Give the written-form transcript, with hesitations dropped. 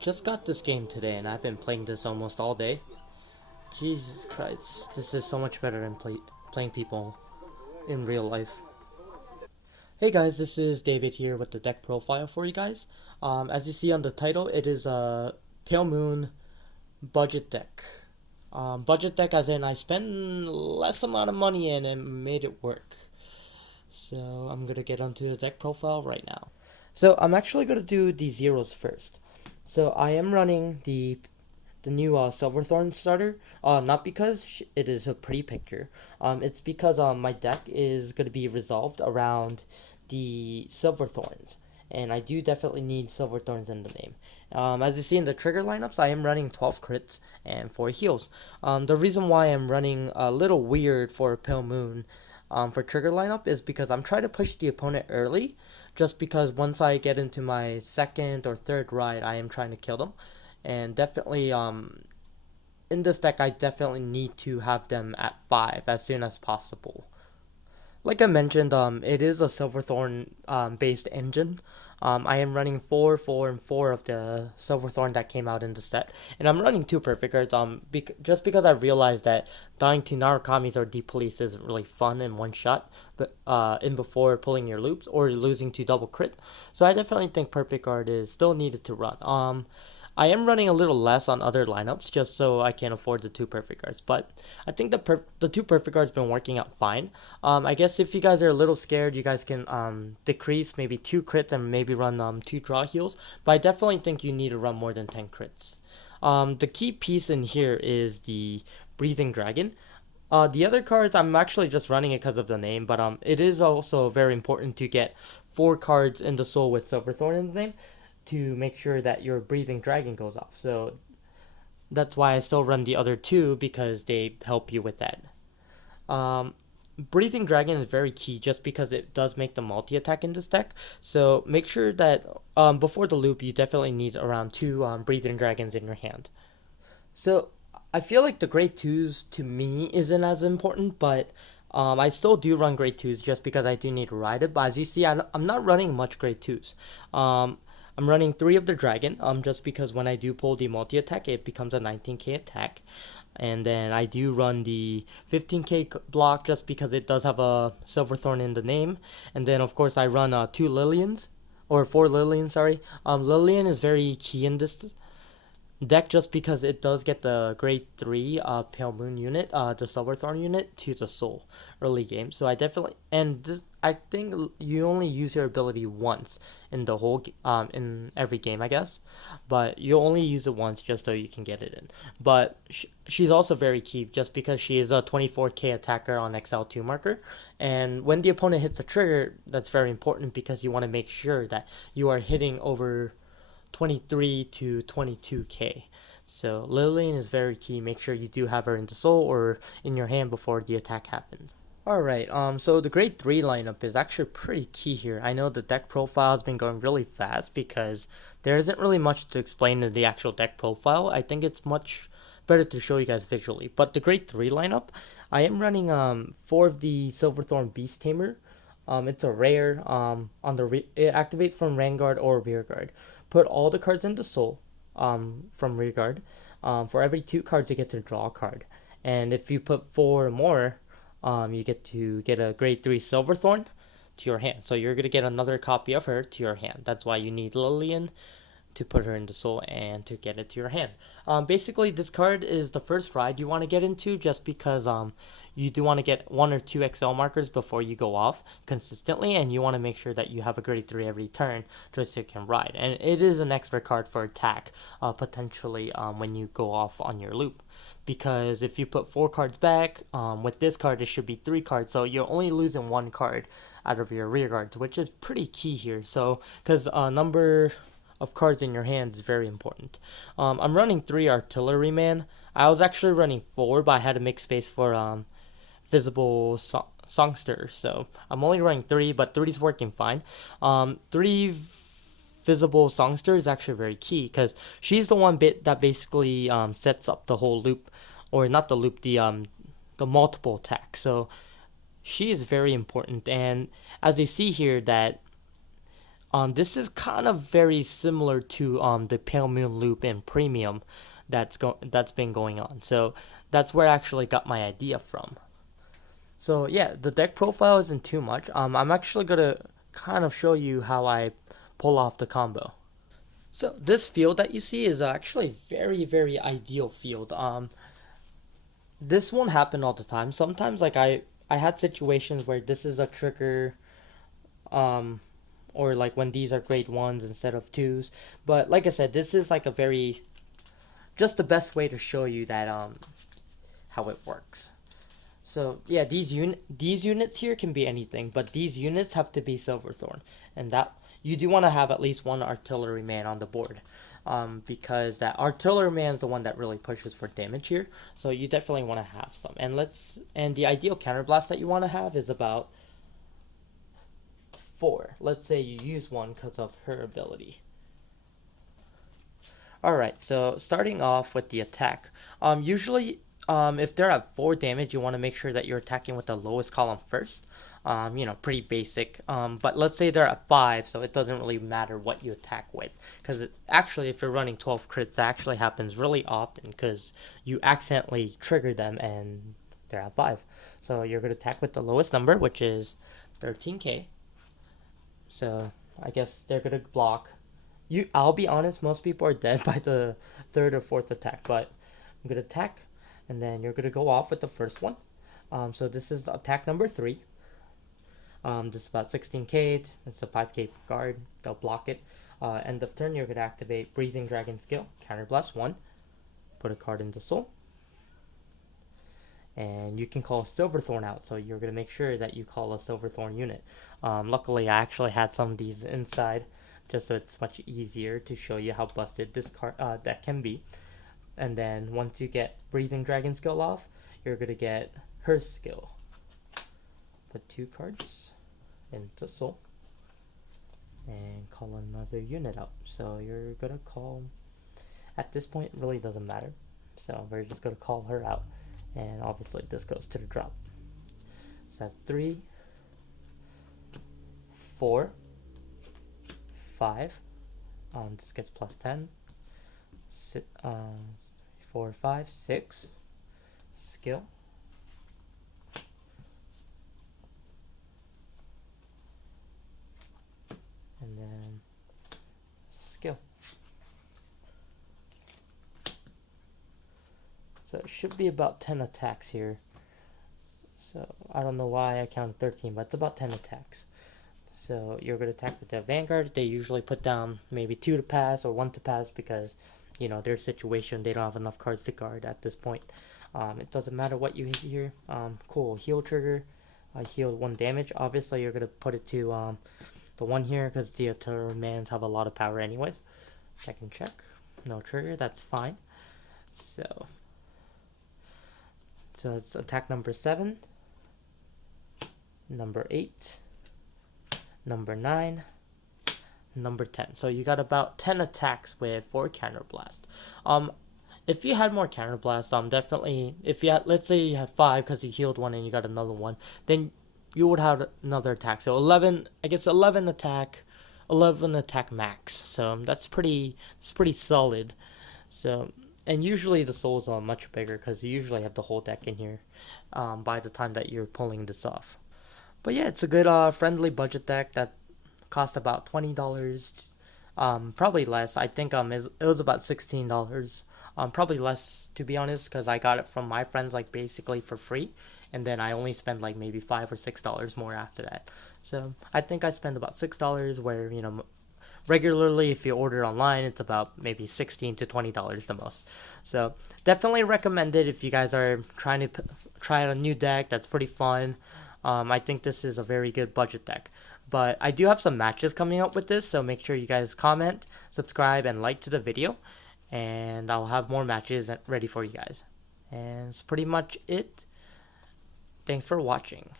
Just got this game today and I've been playing this almost all day. Jesus Christ, this is so much better than playing people in real life. Hey guys, this is David here with the deck profile for you guys. As you see on the title, it is a Palemoon budget deck. Budget deck as in I spend less amount of money in and made it work. So I'm gonna get onto the deck profile right now. So I'm actually gonna do the zeros first. So I am running the new Silverthorn starter. Not because it is a pretty picture. It's because my deck is gonna be resolved around the Silverthorns, and I do definitely need Silverthorns in the name. As you see in the trigger lineups, I am running 12 crits and 4 heals. The reason why I'm running a little weird for Pale Moon for trigger lineup is because I'm trying to push the opponent early, just because once I get into my second or third ride, I am trying to kill them, and definitely in this deck I definitely need to have them at 5 as soon as possible. Like I mentioned, it is a Silverthorn based engine. I am running 4, 4, and 4 of the Silverthorn that came out in the set, and I'm running 2 perfect cards. Just because I realized that dying to Narukami's or Deep Police isn't really fun in one shot, but in before pulling your loops or losing to double crit. So I definitely think perfect card is still needed to run. I am running a little less on other lineups just so I can afford the 2 perfect cards, but I think the 2 perfect cards been working out fine. I guess if you guys are a little scared, you guys can decrease maybe 2 crits and maybe run 2 draw heals, but I definitely think you need to run more than 10 crits. The key piece in here is the Breathing Dragon. The other cards, I'm actually just running it because of the name, but it is also very important to get 4 cards in the soul with Silverthorn in the name to make sure that your Breathing Dragon goes off. So that's why I still run the other 2 because they help you with that. Um, Breathing Dragon is very key just because it does make the multi attack in this deck. So make sure that before the loop, you definitely need around 2 Breathing Dragons in your hand. So I feel like the grade 2s to me isn't as important, but I still do run grade 2s just because I do need to ride it. But as you see, I'm not running much grade 2s. I'm running 3 of the dragon, just because when I do pull the multi attack, it becomes a 19k attack. And then I do run the 15k block just because it does have a Silverthorn in the name. And then of course I run 2 Lillians, or 4 Lillians, sorry. Lillian is very key in this deck just because it does get the grade 3 Pale Moon unit, the Silverthorn unit, to the soul early game. So I definitely, and this, I think you only use your ability once in the whole in every game, I guess, but you only use it once just so you can get it in. But she's also very key just because she is a 24k attacker on XL2 marker, and when the opponent hits a trigger, that's very important because you want to make sure that you are hitting over 23 to 22k. So Lillian is very key. Make sure you do have her in the soul or in your hand before the attack happens. Alright, so the grade 3 lineup is actually pretty key here. I know the deck profile has been going really fast because there isn't really much to explain in the actual deck profile. I think it's much better to show you guys visually. But the grade 3 lineup, I am running 4 of the Silverthorn Beast Tamer. It's a rare. It activates from Vanguard or Rearguard. Put all the cards into Soul from Rearguard. For every 2 cards, you get to draw a card. And if you put 4 or more, you get to get a grade 3 Silverthorn to your hand. So you're going to get another copy of her to your hand. That's why you need Lillian to put her in the soul and to get it to your hand. Basically, this card is the first ride you want to get into just because you do want to get 1 or 2 XL markers before you go off consistently, and you want to make sure that you have a grade 3 every turn just so you can ride. And it is an extra card for attack, potentially when you go off on your loop. Because if you put 4 cards back, with this card it should be 3 cards, so you're only losing 1 card out of your rear guards, which is pretty key here. So, because number of cards in your hand is very important. I'm running 3 Artilleryman. I was actually running 4, but I had to make space for Visible Songster. So I'm only running 3, but 3 is working fine. 3 Visible Songster is actually very key because she's the one bit that basically sets up the whole loop, or not the loop, the multiple attack. So she is very important, and as you see here that This is kind of very similar to the Palemoon loop in Premium that's been going on. So that's where I actually got my idea from. So yeah, the deck profile isn't too much. I'm actually gonna kind of show you how I pull off the combo. So this field that you see is actually very ideal field. This won't happen all the time. Sometimes like I had situations where this is a trigger, um, or like when these are grade ones instead of twos. But like I said, this is like a very just the best way to show you that how it works. So yeah, these units here can be anything, but these units have to be Silverthorn, and that you do want to have at least one artillery man on the board, because that artillery man is the one that really pushes for damage here. So you definitely want to have some, and the ideal counterblast that you want to have is about 4. Let's say you use one because of her ability. Alright, so starting off with the attack. Usually, if they're at 4 damage, you want to make sure that you're attacking with the lowest column first. Pretty basic. But let's say they're at 5, so it doesn't really matter what you attack with. Because actually, if you're running 12 crits, that actually happens really often because you accidentally trigger them and they're at 5. So you're going to attack with the lowest number, which is 13k. So I guess they're going to block. I'll be honest, most people are dead by the 3rd or 4th attack, but I'm gonna attack, and then you're gonna go off with the first one. So this is attack number 3. This is about 16k. It's a 5k guard. They'll block it. End of turn, you're gonna activate Breathing Dragon skill, Counterblast 1. Put a card into Soul. And you can call Silverthorn out, so you're gonna make sure that you call a Silverthorn unit. Luckily, I actually had some of these inside, just so it's much easier to show you how busted this card that can be. And then once you get Breathing Dragon skill off, you're gonna get her skill. Put 2 cards into Soul and call another unit out. So you're gonna call, at this point it really doesn't matter, so we're just gonna call her out, and obviously this goes to the drop. So that's 3, 4, 5. This gets plus 10. 4, 5, 6. Skill. And then skill. So it should be about 10 attacks here. So I don't know why I counted 13, but it's about 10 attacks. So you're going to attack with the Vanguard. They usually put down maybe 2 to pass or 1 to pass because, their situation, they don't have enough cards to guard at this point. It doesn't matter what you hit here. Cool. Heal trigger. I healed 1 damage. Obviously, you're going to put it to the 1 here because the Ottomans have a lot of power anyways. Second check. No trigger. That's fine. So it's attack number 7. Number 8. Number 9, number 10. So you got about 10 attacks with 4 counterblast. If you had more counterblast, definitely, if you had, let's say you had 5 because you healed 1 and you got another 1, then you would have another attack. So 11, I guess 11 attack max. So that's pretty solid. So, and usually the souls are much bigger because you usually have the whole deck in here by the time that you're pulling this off. But yeah, it's a good friendly budget deck that cost about $20, probably less. I think it was about $16, probably less to be honest, because I got it from my friends like basically for free, and then I only spent like maybe $5 or $6 more after that. So I think I spent about $6, where regularly if you order online it's about maybe $16 to $20 the most. So definitely recommend it if you guys are trying to try out a new deck that's pretty fun. I think this is a very good budget deck. But I do have some matches coming up with this, so make sure you guys comment, subscribe, and like to the video. And I'll have more matches ready for you guys. And that's pretty much it. Thanks for watching.